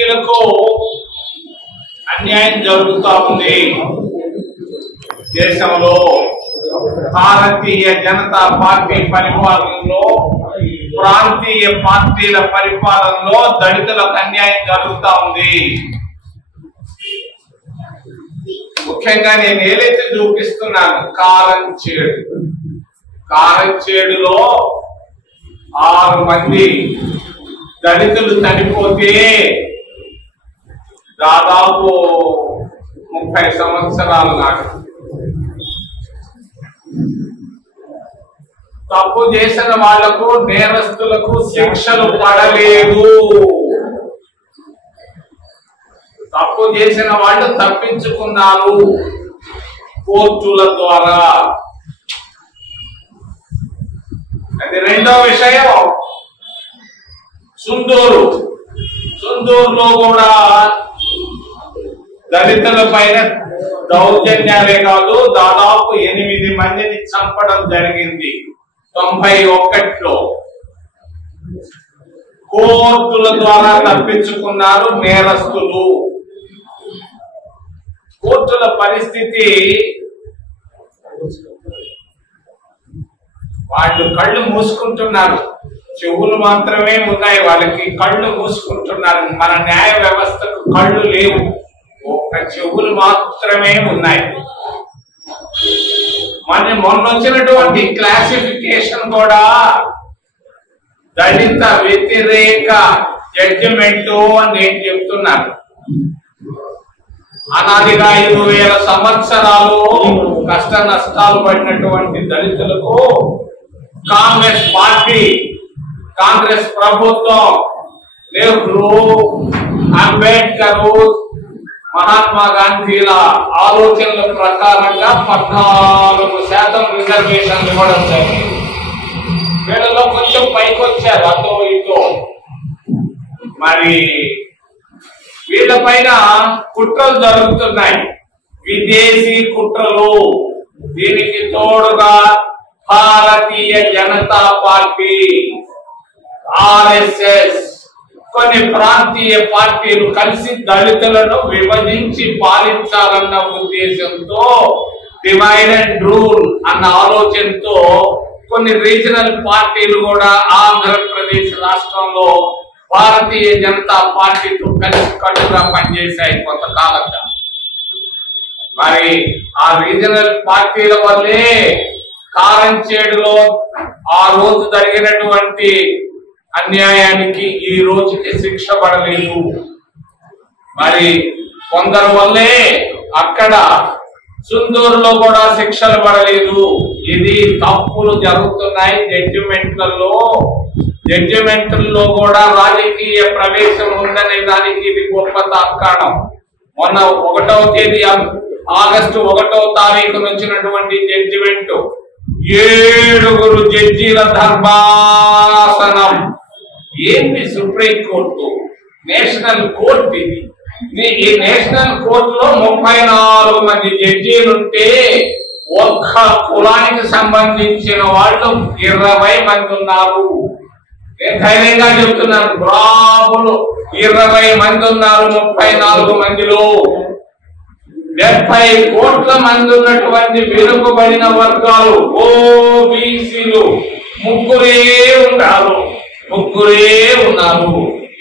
ఎస్సీలకు అన్యాయం జరుగుతూ ఉంది. దేశంలో భారతీయ జనతా పార్టీ పరిపాలనలో, ప్రాంతీయ పార్టీల పరిపాలనలో దళితులకు అన్యాయం జరుగుతూ ఉంది. ముఖ్యంగా నేను ఏదైతే చూపిస్తున్నాను, కారంచేడులో 6 మంది దళితులు చనిపోతే దాదాపు 30 సంవత్సరాల నాడు తప్పు చేసిన వాళ్లకు, నేరస్తులకు శిక్షలు పడలేదు. తప్పు చేసిన వాళ్ళు తప్పించుకున్నారు కోర్టుల ద్వారా. అది రెండో విషయం. సుందూరులో కూడా దళితుల పైన దౌర్జన్యాలే కాదు, దాదాపు 8 మందిని చంపడం జరిగింది 91లో. కోర్టుల ద్వారా తప్పించుకున్నారు నేరస్తులు. కోర్టుల పరిస్థితి, వాళ్ళు కళ్ళు మూసుకుంటున్నారు, చెవులు మాత్రమే ఉన్నాయి వాళ్ళకి, కళ్ళు మూసుకుంటున్నారు. మన న్యాయ వ్యవస్థకు కళ్ళు లేవు, ఒక్క చెవులు మాత్రమే ఉన్నాయి. మొన్న వచ్చినటువంటి క్లాసిఫికేషన్ కూడా దళిత వ్యతిరేక జడ్జిమెంట్ అని నేను చెప్తున్నాను. అనాదిగా 5,000 సంవత్సరాలు కష్ట నష్టాలు పడినటువంటి దళితులకు కాంగ్రెస్ పార్టీ, కాంగ్రెస్ ప్రభుత్వం, నెహ్రూ, అంబేద్కర్, మహాత్మా గాంధీల ఆలోచనల ప్రకారంగా 14% రిజర్వేషన్లు ఇవ్వడం జరిగింది. వీళ్ళలో కొంచెం పైకి వచ్చారు అతో ఇతో. మరి వీళ్ళ పైన కుట్రలు జరుగుతున్నాయి, విదేశీ కుట్రలు. దీనికి తోడుగా భారతీయ జనతా పార్టీ, RSS, కొన్ని ప్రాంతీయ పార్టీలు కలిసి దళితులను విభజించి పాలించాలన్న ఉద్దేశంతో, డివైడ్ అండ్ రూల్ అన్న ఆలోచనతో కొన్ని రీజనల్ పార్టీలు కూడా ఆంధ్రప్రదేశ్ రాష్ట్రంలో భారతీయ జనతా పార్టీతో కలిసి కట్టుగా పనిచేశాయి కొంతకాలంగా. మరి ఆ రీజనల్ పార్టీల వల్లే కారంచేడులో ఆ రోజు జరిగినటువంటి అన్యాయానికి ఈ రోజుకి శిక్ష పడలేదు. మరి కొందరు వల్లే అక్కడ సుందూరులో కూడా శిక్షలు పడలేదు. ఇది తప్పులు జరుగుతున్నాయి జడ్జిమెంట్లలో కూడా రాజకీయ ప్రవేశం ఉందనే దానికి ఇది గొప్ప తార్కాణం. మొన్న 1వ తేదీ ఆగస్టు 1వ తారీఖు వచ్చినటువంటి జడ్జిమెంట్ 7 జడ్జీల ధర్మాసనం. ఏంటి సుప్రీంకోర్టు, నేషనల్ కోర్టు ఇది. ఈ నేషనల్ కోర్టులో 34 మంది జడ్జీలుంటే ఒక్క కులానికి సంబంధించిన వాళ్ళు 20 మంది ఉన్నారు. నేను ధైర్యంగా చెప్తున్నాను, బ్రాహ్మణులు 20 మంది ఉన్నారు. 34 మందిలో 70 కోట్ల మంది ఉన్నటువంటి వెనుకబడిన వర్గాలు ఓబీసీలు 3 ఉన్నారు.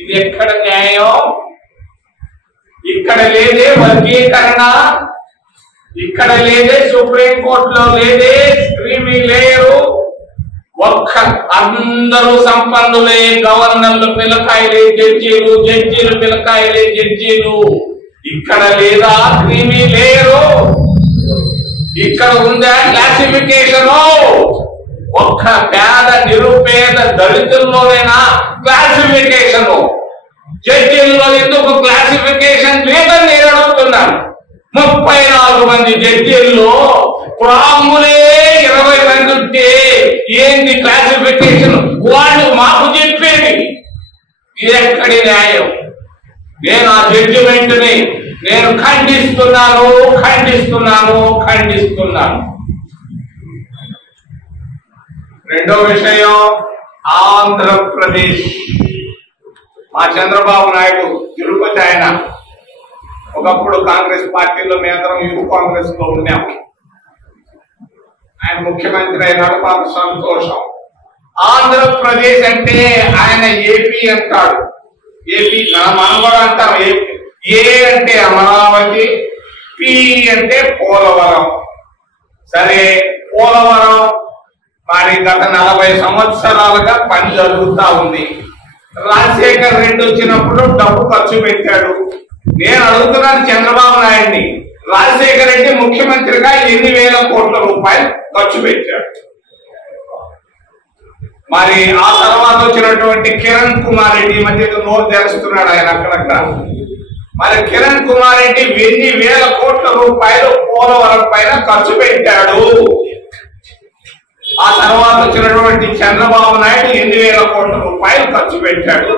ఇది ఎక్కడ న్యాయం? ఇక్కడ లేదే వర్గీకరణ, ఇక్కడ లేదే సుప్రీంకోర్టులో లేదే స్క్రీమీ లేరు. అందరూ సంపన్నులే, గవర్నర్లు పిలకాయలే జడ్జీలు, జడ్జీలు పిలకాయలే జడ్జీలు. ఇక్కడ లేదా క్రీమీ లేరు. ఇక్కడ ఉందా క్లాసిఫికేషన్? ఒక్క పేద నిరుపేద దళితుల్లోనైనా క్లాసిఫికేషన్, జడ్జీల్లో ఎందుకు క్లాసిఫికేషన్ లేదని నేను అడుగుతున్నాను. 34 మంది జడ్జీల్లో బ్రాహ్మణులే 20 మంది ఉంటే ఏంది క్లాసిఫికేషన్? వాళ్ళు మాకు చెప్పేది ఇది ఎక్కడి న్యాయం? నేను ఆ జడ్జిమెంట్ ని నేను ఖండిస్తున్నాను. రెండో విషయం, ఆంధ్రప్రదేశ్. మా చంద్రబాబు నాయుడు తిరుపతి ఆయన ఒకప్పుడు కాంగ్రెస్ పార్టీలో మేమందరం యూత్ కాంగ్రెస్ లో ఉన్నాం. ఆయన ముఖ్యమంత్రి అయినాడు, మాకు సంతోషం. ఆంధ్రప్రదేశ్ అంటే ఆయన ఏపీ అంటాడు. ఏపీ మనం కూడా అంటాం. ఏ అంటే అమరావతి, పి అంటే పోలవరం. సరే, పోలవరం మరి గత 40 సంవత్సరాలుగా పని జరుగుతా ఉంది. రాజశేఖర్ రెడ్డి వచ్చినప్పుడు డబ్బు ఖర్చు పెట్టాడు. నేను అడుగుతున్నాను చంద్రబాబు నాయుడిని, రాజశేఖర్ రెడ్డి ముఖ్యమంత్రిగా ఎన్ని వేల కోట్ల రూపాయలు ఖర్చు పెట్టాడు? మరి ఆ తర్వాత వచ్చినటువంటి కిరణ్ కుమార్ రెడ్డి మధ్య నోరు తెరుస్తున్నాడు ఆయన అక్కడక్కడ. మరి కిరణ్ కుమార్ రెడ్డి ఎన్ని వేల కోట్ల రూపాయలు పోలవరం పైన ఖర్చు పెట్టాడు? ఆ తర్వాత వచ్చినటువంటి చంద్రబాబు నాయుడు ఎన్ని వేల కోట్ల రూపాయలు ఖర్చు పెట్టాడు?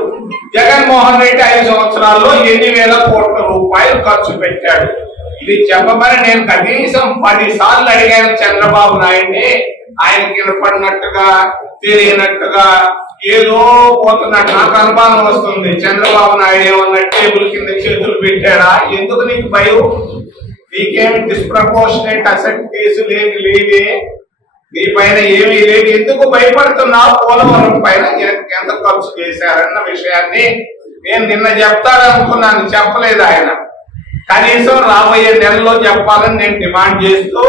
జగన్మోహన్ రెడ్డి 5 సంవత్సరాల్లో ఎన్ని వేల కోట్ల రూపాయలు ఖర్చు పెట్టాడు? ఇది చెప్పమని నేను కనీసం 10 సార్లు అడిగాను చంద్రబాబు నాయుడిని. ఆయనకి వినపడినట్టుగా తెలియనట్టుగా ఏదో పోతున్నట్టు నాకు అనుమానం వస్తుంది. చంద్రబాబు నాయుడు ఏమన్నా టేబుల్ కింద చేతులు పెట్టాడా? ఎందుకు నీకు భయం? నీకేమి డిస్ప్రపోర్షనేట్ అసెట్ కేసు లేదే, నీ పైన ఏమీ లేదు, ఎందుకు భయపడుతున్నావు? పోలవరం పైన ఎంత ఖర్చు చేశారన్న విషయాన్ని నేను నిన్న చెప్తాడనుకున్నాను, చెప్పలేదు ఆయన. కనీసం రాబోయే నెలలో చెప్పాలని నేను డిమాండ్ చేస్తూ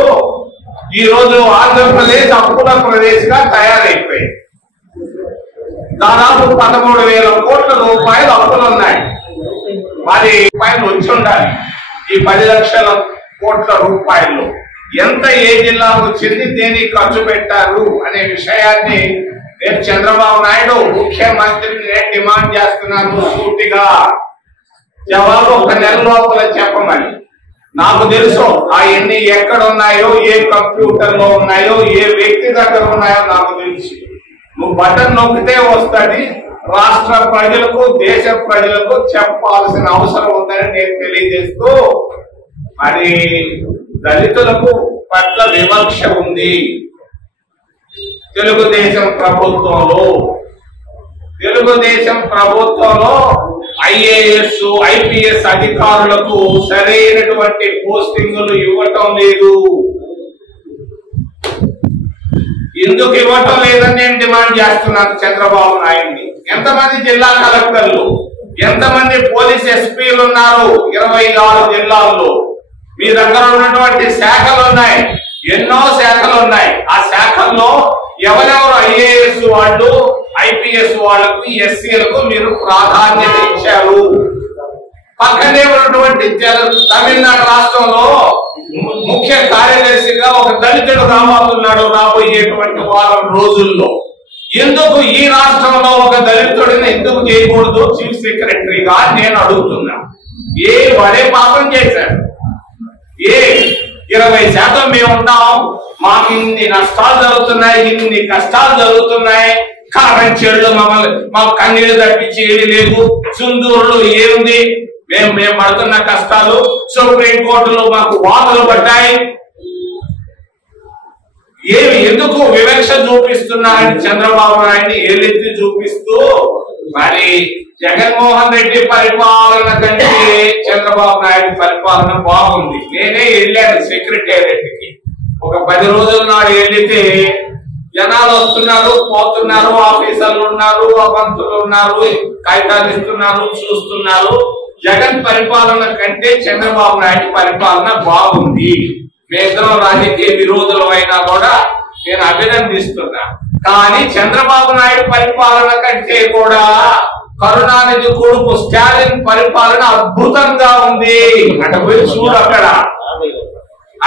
ఈ రోజు ఆంధ్రప్రదేశ్ అప్పుల ప్రదేశ్ గా తయారైపోయింది. దాదాపు 13,000 కోట్ల రూపాయలు అప్పులు ఉన్నాయి. మరి రూపాయలు వచ్చి ఉండాలి. ఈ 10 లక్షల కోట్ల రూపాయలు ఎంత ఏ జిల్లాకు వచ్చింది, దేనికి ఖర్చు పెట్టారు అనే విషయాన్ని నేను చంద్రబాబు నాయుడు ముఖ్యమంత్రిని నేను డిమాండ్ చేస్తున్నాను. పూర్తిగా జవాబు 1 నెల లోపల చెప్పమని. నాకు తెలుసు ఆ ఎన్ని ఎక్కడ ఉన్నాయో, ఏ కంప్యూటర్ లో ఉన్నాయో, ఏ వ్యక్తి దగ్గర ఉన్నాయో నాకు తెలుసు. నువ్వు బటన్ నొక్కితే వస్తుంది. రాష్ట్ర ప్రజలకు, దేశ ప్రజలకు చెప్పాల్సిన అవసరం ఉందని నేను తెలియజేస్తూ, మరి దళితులకు పట్ల వివక్ష ఉంది తెలుగుదేశం ప్రభుత్వంలో ఐఏఎస్, ఐపీఎస్ అధికారులకు సరైనటువంటి పోస్టింగులు ఇవ్వటం లేదు. ఎందుకు ఇవ్వటం లేదని నేను డిమాండ్ చేస్తున్నాను చంద్రబాబు నాయుడిని. ఎంతమంది జిల్లా కలెక్టర్లు, ఎంతమంది పోలీస్ ఎస్పీలు ఉన్నారు 26 జిల్లాల్లో? మీ దగ్గర ఉన్నటువంటి శాఖలు ఉన్నాయి, ఎన్నో శాఖలు ఉన్నాయి. ఆ శాఖల్లో ఎవరెవరు ఐఏఎస్ వాళ్ళు, ఐపీఎస్ వాళ్ళకు, ఎస్సీలకు మీరు ప్రాధాన్యత ఇచ్చారు? పక్కనే ఉన్నటువంటి తమిళనాడు రాష్ట్రంలో ముఖ్య కార్యదర్శిగా ఒక దళితుడు రాబోతున్నాడు రాబోయేటువంటి వారం రోజుల్లో. ఎందుకు ఈ రాష్ట్రంలో ఒక దళితుడిని ఎందుకు చేయకూడదు చీఫ్ సెక్రటరీగా నేను అడుగుతున్నా. వాడే పాపం చేశాడు? 20% మేము ఉంటాం, మాకు ఇన్ని నష్టాలు జరుగుతున్నాయి, ఇన్ని కష్టాలు జరుగుతున్నాయి. కారణం చెడు మాకు కన్నీళ్ళు తప్పించి ఏది లేదు. సింధూరులో ఏముంది? మేము పడుతున్న కష్టాలు. సుప్రీంకోర్టులో మాకు వాదనలు పడ్డాయి. ఎందుకు వివక్ష చూపిస్తున్నారని చంద్రబాబు నాయుడిని ఏలెత్తి చూపిస్తూ, మరి జగన్మోహన్ రెడ్డి పరిపాలన కంటే చంద్రబాబు నాయుడు పరిపాలన బాగుంది. నేనే వెళ్ళాను సెక్రటేరియట్ కి. ఒక 10 రోజుల నాడు వెళ్తే జనాలు వస్తున్నారు, పోతున్నారు, ఆఫీసర్లు ఉన్నారు, మంత్రులు ఉన్నారు, కాగితాలు ఇస్తున్నారు, చూస్తున్నారు. జగన్ పరిపాలన కంటే చంద్రబాబు నాయుడు పరిపాలన బాగుంది. మేమిద్దరం రాజకీయ విరోధులు అయినా కూడా నేను అభినందిస్తున్నా. కానీ చంద్రబాబు నాయుడు పరిపాలన కంటే కూడా కరుణానిధి కొడుకు స్టాలిన్ పరిపాలన అద్భుతంగా ఉంది. అక్కడ పోయి చూడు,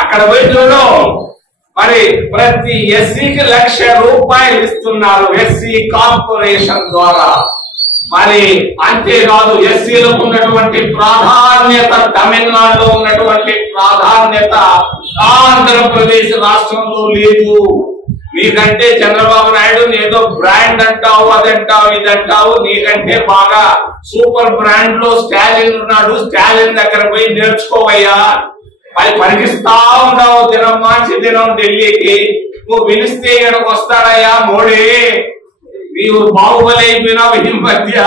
అక్కడ పోయి చూడు. మరి ప్రతి ఎస్సీకి ₹1,00,000 ఇస్తున్నారు ఎస్సీ కార్పొరేషన్ ద్వారా. మరి అంతేకాదు, ఎస్సీలకు ఉన్నటువంటి ప్రాధాన్యత, తమిళనాడులో ఉన్నటువంటి ప్రాధాన్యత ఆంధ్రప్రదేశ్ రాష్ట్రంలో లేదు. నీకంటే చంద్రబాబు నాయుడు ఏదో బ్రాండ్ అంటావు, అదంటావు, ఇదంటావు. నీకంటే బాగా సూపర్ బ్రాండ్ లో స్టాలిన్ ఉన్నాడు. స్టాలిన్ దగ్గర పోయి నేర్చుకోవయ్యా. అది పరిగిస్తా ఉండవు దినం మార్చి దినం ఢిల్లీకి. నువ్వు పిలిస్తే ఇక్కడికి వస్తాడయ్యా మోడీ. నీవు బాహుబలి అయిపోయినావు ఈ మధ్య.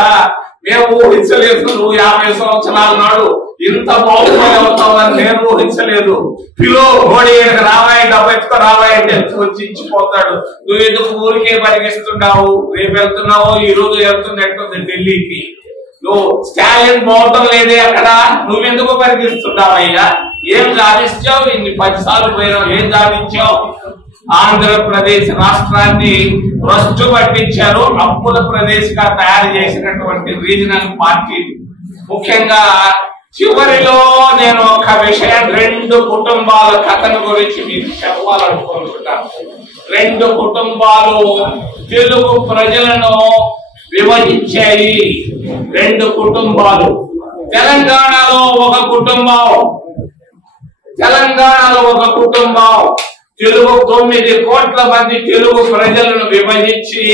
మేము ఊహించలేదు నువ్వు 50 సంవత్సరాల నాడు ఇంత బాగుపడి అవుతావని నేను ఊహించలేదు. పిలో మోడీ రావాయి, డబ్బు ఎత్తుకో రావాయి అంటే వచ్చి ఇచ్చిపోతాడు. నువ్వు ఎందుకు ఊరికే పరిగిస్తున్నావు? రేపు వెళ్తున్నావు, ఈ రోజు వెళ్తున్నట్టుంది ఢిల్లీకి. నువ్వు స్టాలిన్ పోవటం లేదే అక్కడ, నువ్వెందుకు పరిగిస్తున్నావయ్యా? ఏం సాధించావు? ఇన్ని 10 సార్లు పోయినావు, ఏం సాధించావు? ఆంధ్రప్రదేశ్ రాష్ట్రాన్ని భ్రష్టు పట్టించారు. అప్పుల ప్రదేశ్ గా తయారు చేసినటువంటి రీజనల్ పార్టీ. ముఖ్యంగా చివరిలో నేను ఒక విషయం, 2 కుటుంబాల కథను గురించి మీకు చెప్పాలనుకుంటున్నాను. 2 కుటుంబాలు తెలుగు ప్రజలను విభజించాయి. 2 కుటుంబాలు. తెలంగాణలో ఒక కుటుంబం తెలుగు 9 కోట్ల మంది తెలుగు ప్రజలను విభజించి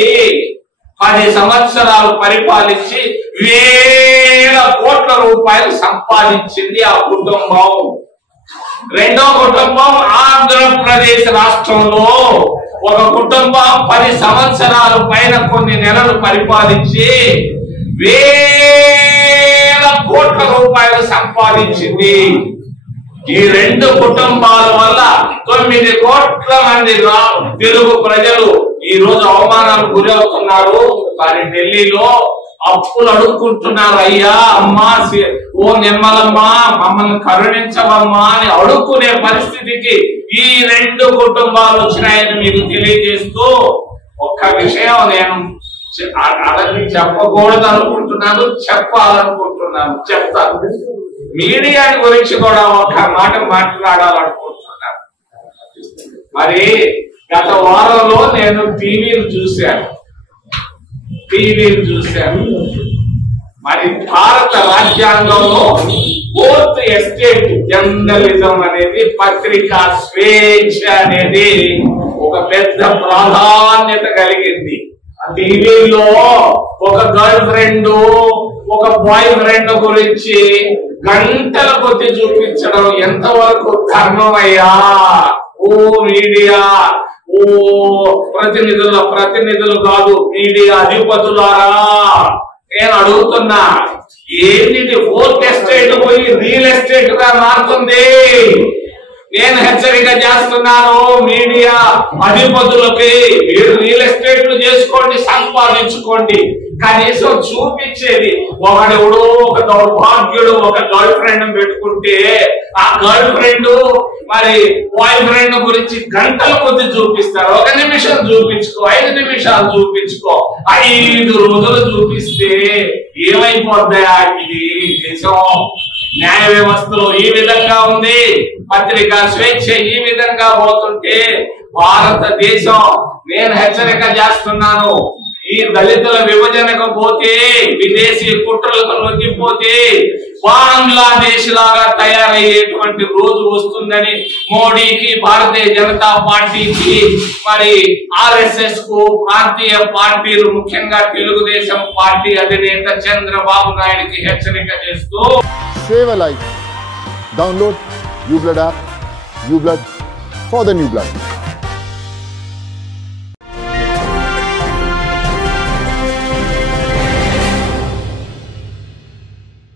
10 సంవత్సరాలు పరిపాలించి వేల కోట్ల రూపాయలు సంపాదించింది ఆ కుటుంబం. రెండో కుటుంబం ఆంధ్రప్రదేశ్ రాష్ట్రంలో ఒక కుటుంబం 10 సంవత్సరాలు పైన కొన్ని నెలలు పరిపాలించి వేల కోట్ల రూపాయలు సంపాదించింది. ఈ 2 కుటుంబాల వల్ల 9 కోట్ల మంది తెలుగు ప్రజలు ఈ రోజు అవమానాలకు గురి అవుతున్నారు. కానీ ఢిల్లీలో అప్పులు అడుక్కుంటున్నారు. అయ్యా అమ్మా, ఓ నిర్మలమ్మా, మమ్మల్ని కరుణించవమ్మా అని అడుక్కునే పరిస్థితికి ఈ 2 కుటుంబాలు వచ్చినాయని మీకు తెలియజేస్తూ ఒక్క విషయం నేను చెప్పకూడదు అనుకుంటున్నాను, చెప్పాలనుకుంటున్నాను, చెప్తాను. మీడియా గురించి కూడా ఒక మాట మాట్లాడాలనుకుంటున్నాను. మరి గత వారంలో నేను టీవీలు చూశాను. మరి భారత రాజ్యాంగంలో 4th ఎస్టేట్ జర్నలిజం అనేది, పత్రికా స్వేచ్ఛ అనేది ఒక పెద్ద ప్రాధాన్యత కలిగింది. టీవీలో ఒక గర్ల్ ఫ్రెండ్, ఒక బాయ్ ఫ్రెండ్ గురించి గంటల కొద్ది చూపించడం ఎంతవరకు ధర్మమయ్యా? ఓ మీడియా, ఓ ప్రతినిధులు కాదు, మీడియా అధిపతులారా, నేను అడుగుతున్నా, ఏంటి 4th ఎస్టేట్ పోయి రియల్ ఎస్టేట్ గా మారుతుంది? నేను హెచ్చరిక చేస్తున్నాను మీడియా అధిపతులకి, మీరు రియల్ ఎస్టేట్లు చేసుకోండి, సంపాదించుకోండి, కనీసం చూపించేది. ఒకడెవడో ఒక దౌర్భాగ్యుడు ఒక గర్ల్ ఫ్రెండ్ పెట్టుకుంటే ఆ గర్ల్ ఫ్రెండ్ మరి బాయ్ ఫ్రెండ్ గురించి గంటల కొద్ది చూపిస్తారు. 1 నిమిషం చూపించుకో, 5 నిమిషాలు చూపించుకో, 5 రోజులు చూపిస్తే ఏమైపోద్దా? ఇది దేశం న్యాయ వ్యవస్థలో ఈ విధంగా ఉంది, పత్రికా స్వేచ్ఛ ఈ విధంగా పోతుంటే భారతదేశం, నేను హెచ్చరిక చేస్తున్నాను, ఈ దళితుల విభజనకు పోతే, విదేశీ కుట్రలకు లొంగిపోతే బంగ్లాదేశ్ లాగా తయారయ్యేటువంటి రోజు వస్తుందని మోడీకి, భారతీయ జనతా పార్టీకి, మరి RSS కు, ప్రాంతీయ పార్టీలు ముఖ్యంగా తెలుగుదేశం పార్టీ అధినేత చంద్రబాబు నాయుడుకి హెచ్చరిక చేస్తూ, Save a life. Download uBlood app. uBlood for the new blood.